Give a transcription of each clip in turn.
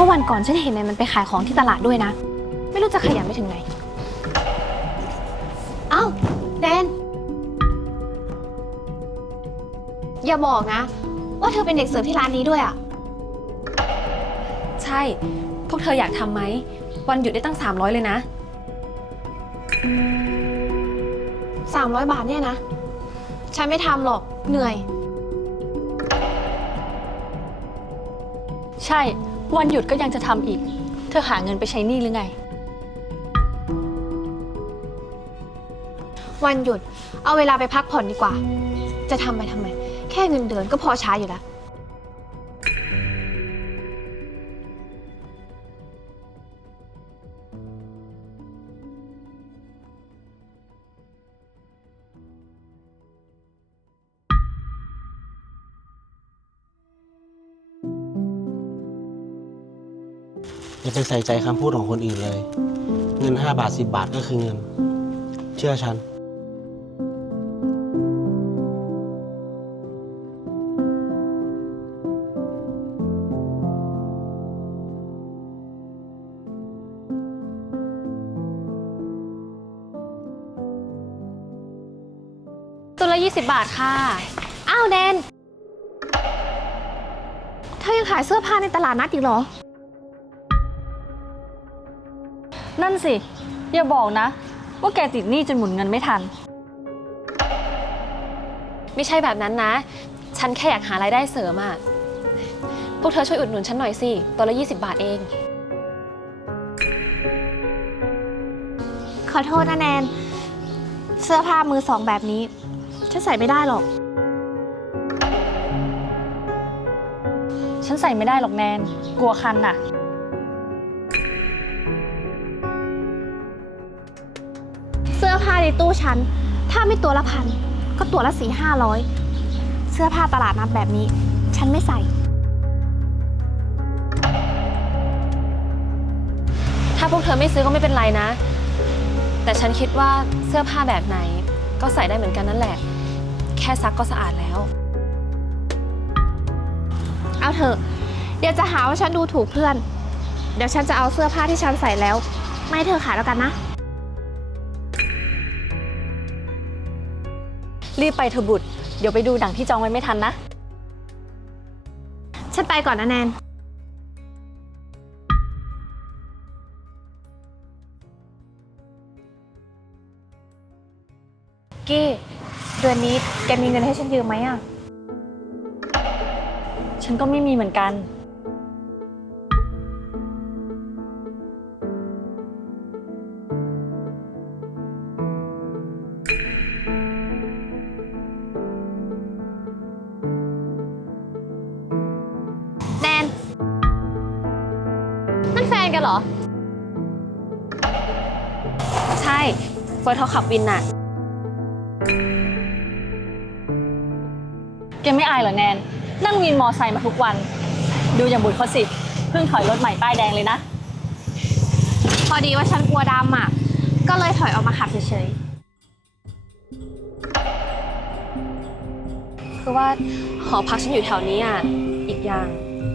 ว่าวันก่อนฉันเห็นแนนมันไปขายของที่ตลาดด้วยนะ ไม่รู้จะขยันไปถึงไหนเอ้าแนนอย่าบอกนะ ว่าเธอเป็นเด็กเสิร์ฟที่ร้านนี้ด้วยอะใช่ พวกเธออยากทำไหม วันหยุดได้ตั้ง 300 เลยนะสามร้อยบาทเนี่ยนะ ฉันไม่ทำหรอก เหนื่อย ใช่ วันหยุดก็ยังจะทำอีก เธอหาเงินไปใช้หนี้หรือไง วันหยุด เอาเวลาไปพักผ่อนดีกว่า จะทำไปทำไม แค่เงินเดือนก็พอใช้อยู่แล้ว อย่าไปใส่ใจคำพูดของคนอื่นเลย เงิน 5 บาท 10 บาทก็คือเงิน เชื่อฉัน ตัวละ 20 บาทค่ะ อ้าวแนน เธอยังขายเสื้อผ้าในตลาดนัดอีกเหรอ นั่นสิ อย่าบอกนะ ว่าแกติดหนี้จนหมุนเงินไม่ทัน ไม่ใช่แบบนั้นนะ ฉันแค่อยากหารายได้เสริมอะพวกเธอช่วยอุดหนุนฉันหน่อยสิ ตัวละ 20 บาทเอง ขอโทษนะแนน เสื้อผ้ามือสองแบบนี้ ฉันใส่ไม่ได้หรอก ฉันใส่ไม่ได้หรอกแนน กลัวคันน่ะ ตู้ฉัน ถ้าไม่ตัวละพัน ก็ตัวละสี่ห้าร้อย เสื้อผ้าตลาดนัดแบบนี้ ฉันไม่ใส่ ถ้าพวกเธอไม่ซื้อก็ไม่เป็นไรนะ แต่ฉันคิดว่าเสื้อผ้าแบบไหน ก็ใส่ได้เหมือนกันนั่นแหละ แค่ซักก็สะอาดแล้ว เอาเถอะ เดี๋ยวจะหาว่าฉันดูถูกเพื่อน เดี๋ยวฉันจะเอาเสื้อผ้าที่ฉันใส่แล้ว ไม่ให้เธอขายแล้วกันนะ รีบไปเถอะบุตร เดี๋ยวไปดูหนังที่จองไว้ไม่ทันนะ ฉันไปก่อนนะแนน กี้ เดือนนี้แกมีเงินให้ฉันยืมไหมอะ ฉันก็ไม่มีเหมือนกันแน แฟนกันเหรอ ใช่เฟิร์สเขาขับวินน่ะ แกไม่อายเหรอแนน นั่งวินมอไซค์มาทุกวัน ดูอย่างบุตรเขาสิ เพิ่งถอยรถใหม่ป้ายแดงเลยนะ พอดีว่าฉันกลัวดำอะ ก็เลยถอยออกมาขับเฉยคือว่าหอพักฉันอยู่แถวนี้อะ อีกอย่าง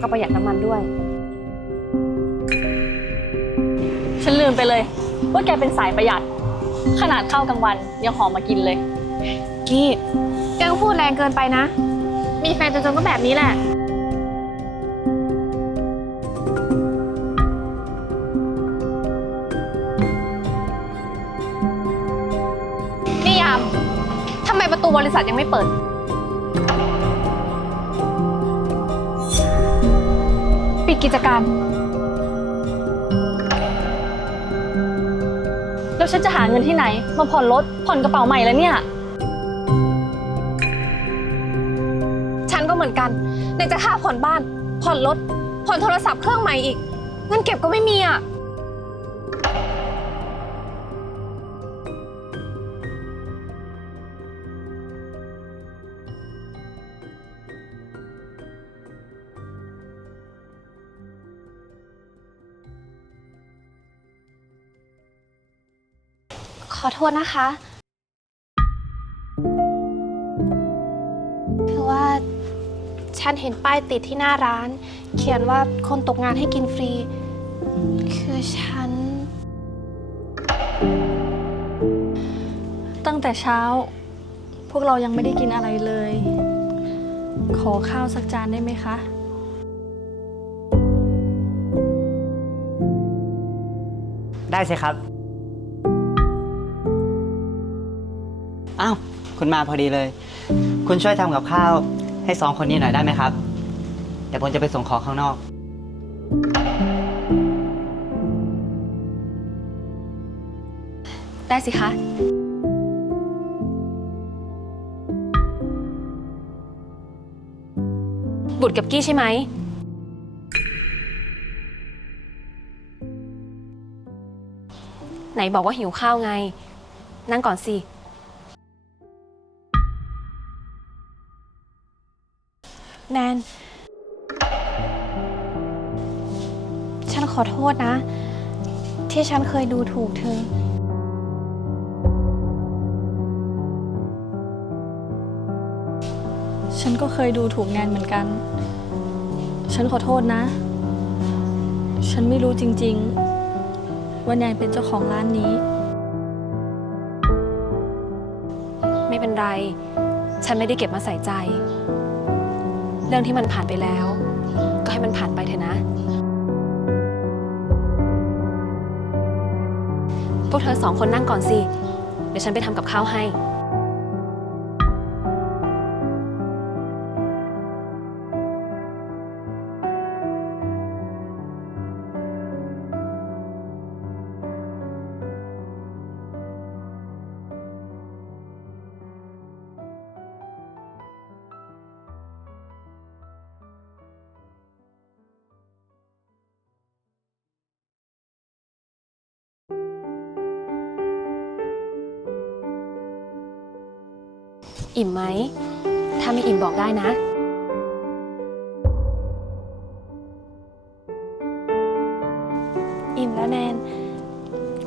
ก็ประหยัดน้ำมันด้วย ฉันลืมไปเลย ว่าแกเป็นสายประหยัด ขนาดข้าวกลางวันยังหอมมากินเลยกี้แกก็พูดแรงเกินไปนะ มีแฟนจนๆก็แบบนี้แหละ นี่ยามทำไมประตูบริษัทยังไม่เปิด ปิดกิจการ ฉันจะหาเงินที่ไหน มาผ่อนรถผ่อนกระเป๋าใหม่แล้วเนี่ย ฉันก็เหมือนกันในจะค่าผ่อนบ้าน ผ่อนรถผ่อนโทรศัพท์เครื่องใหม่อีกเงินเก็บก็ไม่มีอะ อโทษนะคะ คือว่า ฉันเห็นป้ายติดที่หน้าร้าน เขียนว่าคนตกงานให้กินฟรี คือฉัน ตั้งแต่เช้า พวกเรายังไม่ได้กินอะไรเลย ขอข้าวสักจานได้ไหมคะ ได้สิครับ อ้าวคุณมาพอดีเลย คุณช่วยทำกับข้าวให้สองคนนี้หน่อยได้ไหมครับเดี๋ยวผมจะไปส่งของข้างนอก ได้สิคะ บุตรกับกี้ใช่ไหม ไหนบอกว่าหิวข้าวไง นั่งก่อนสิ แนน ฉันขอโทษนะ ที่ฉันเคยดูถูกเธอ ฉันก็เคยดูถูกแนนเหมือนกัน ฉันขอโทษนะ ฉันไม่รู้จริง ๆ ว่าแนนเป็นเจ้าของร้านนี้ ไม่เป็นไร ฉันไม่ได้เก็บมาใส่ใจ รื่องที่มันผ่านไปแล้ว ก็ให้มันผ่านไปเถอะนะ พวกเธอสองคนนั่งก่อนสิ เดี๋ยวฉันไปทำกับข้าวให้ อิ่มไหม ถ้าไม่อิ่มบอกได้นะ อิ่มแล้วแนน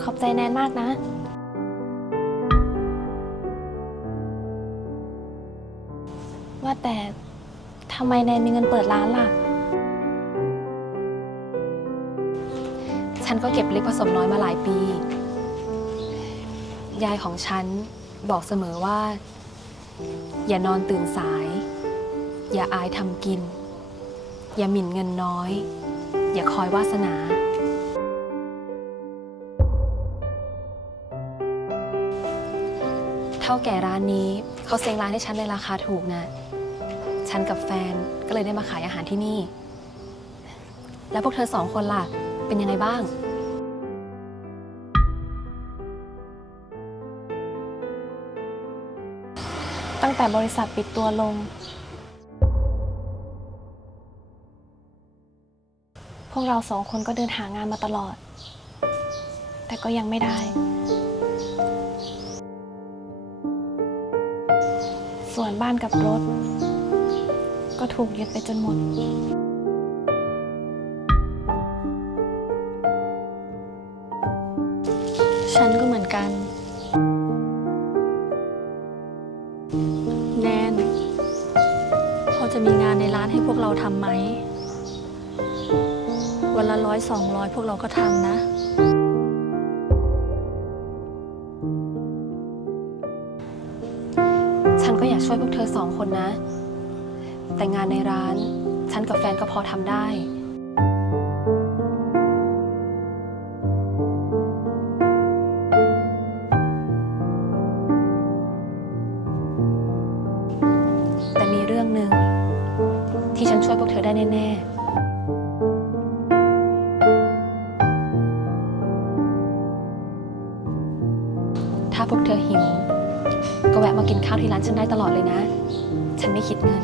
ขอบใจแนนมากนะว่าแต่ทำไมแนนมีเงินเปิดร้านล่ะ ฉันก็เก็บเล็กผสมน้อยมาหลายปี ยายของฉันบอกเสมอว่า อย่านอนตื่นสาย อย่าอายทำกิน อย่าหมิ่นเงินน้อย อย่าคอยวาสนา เท่าแก่ร้านนี้เขาเซ็งร้านให้ฉันในราคาถูกนะ ฉันกับแฟนก็เลยได้มาขายอาหารที่นี่ แล้วพวกเธอสองคนล่ะ เป็นยังไงบ้าง ตั้งแต่บริษัทปิดตัวลง พวกเราสองคนก็เดินหางานมาตลอด แต่ก็ยังไม่ได้ ส่วนบ้านกับรถ ก็ถูกยึดไปจนหมด ฉันก็เหมือนกัน ละร้อยสองร้อยพวกเราก็ทำนะ ฉันก็อยากช่วยพวกเธอสองคนนะ แต่งานในร้าน ฉันกับแฟนก็พอทำได้ แต่มีเรื่องหนึ่งที่ฉันช่วยพวกเธอได้แน่ ๆ พวกเธอหิว ก็แวะมากินข้าวที่ร้านฉันได้ตลอดเลยนะ ฉันไม่คิดเงิน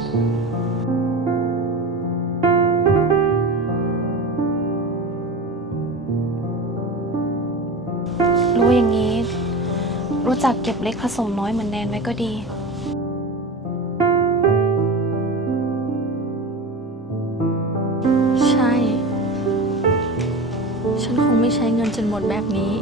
รู้อย่างนี้ รู้จักเก็บเล็กผสมน้อยเหมือนแนนไว้ก็ดี ใช่ ฉันคงไม่ใช้เงินจนหมดแบบนี้